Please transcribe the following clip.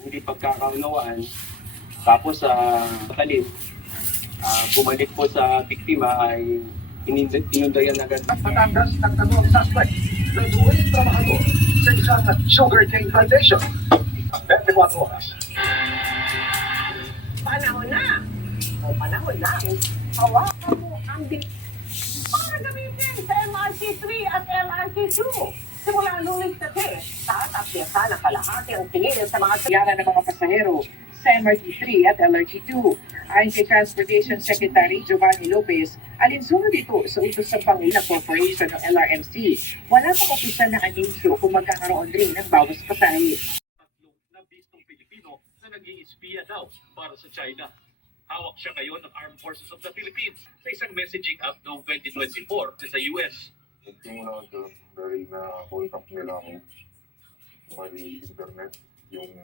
hindi pagkakaunawaan. Tapos sa kalim, bumalik po sa biktima ay inundayan agad. Patandas ng dalawang suspect na tuwing trabahador sa isang sugarcane plantation. 24 oras. Panahon na. O panahon lang. Hawakan mo ang para gamitin sa MRC3 at LRT2. Simula lunes kasi, tatapyasa ng kalahati ang tingin sa mga Yara ng mga pasahero sa MRT3 at LRT2. Ayon kay Transportation Secretary Giovanni Lopez, alinsunod ito sa utos ng Pangulang Corporation ng LRMC. Wala pang opisyal na anunsyo kung magkakaroon rin ng bawas pasahe. Tatlong nabistong Pilipino na nag-iispiya daw para sa China. Hawak siya ngayon ng Armed Forces of the Philippines sa isang messaging app noong 2024 sa US. Nagsimula ito dahil na-contact nila ako may internet, yung